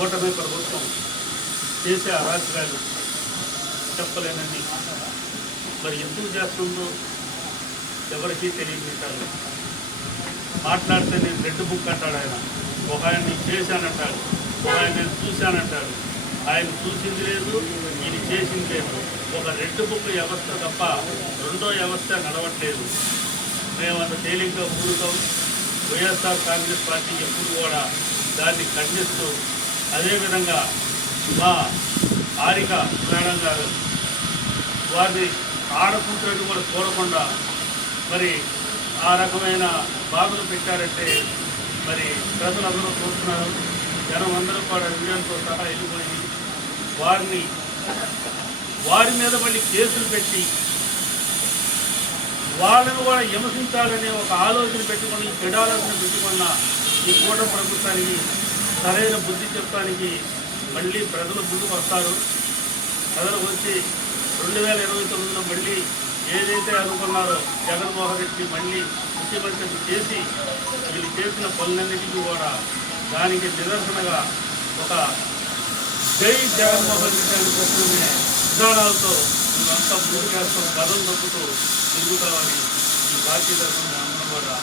కూటమి ప్రభుత్వం చేసే అరాచకాలు చెప్పలేనని మరి ఎందుకు చేస్తుందో ఎవరికీ తెలియజేశారు మాట్లాడితే నేను రెడ్ బుక్ అంటాడు ఆయన. ఒక ఆయన నేను చేశానంటాడు. ఒక ఆయన నేను చూశానంటాడు. ఆయన చూసింది లేదు ఈయన చేసింది లేదు. ఒక రెడ్ బుక్ వ్యవస్థ తప్ప రెండో వ్యవస్థ నడవట్లేదు. మేము అంత తేలిగ్గా ఊరుతాం వైఎస్ఆర్ కాంగ్రెస్ పార్టీ ఎప్పుడు కూడా దాన్ని ఖండిస్తూ అదేవిధంగా మా ఆరిక మేడం గారు వారిని ఆడకుంటున్నట్టు కూడా చూడకుండా మరి ఆ రకమైన బాధలు పెట్టారంటే మరి ప్రజలందరూ చూస్తున్నారు. జనం అందరూ కూడా విజయంతో సహా వెళ్ళిపోయి వారిని వారి మీద మళ్ళీ కేసులు పెట్టి వాళ్ళను కూడా విమర్శించాలనే ఒక ఆలోచన పెట్టుకుని చెడాలోచన పెట్టుకున్న ఈ కూట ప్రభుత్వానికి సరైన బుద్ధి చెప్పడానికి మళ్ళీ ప్రజలు ముందుకు వస్తారు. ప్రజలు వచ్చి రెండు వేల ఇరవై తొమ్మిదిలో మళ్ళీ ఏదైతే అనుకున్నారో జగన్మోహన్ రెడ్డి మళ్ళీ ముఖ్యమంత్రి చేసి వీళ్ళు చేసిన పనులన్నిటికీ కూడా దానికి నిదర్శనగా ఒక జై జగన్మోహన్ రెడ్డి అని చెప్తున్న విధానాలతో మేమంతా ముందుకేస్తాం బలం తప్పుతూ తిరుగుతామని ఈ పార్టీ తరఫున అందరం కూడా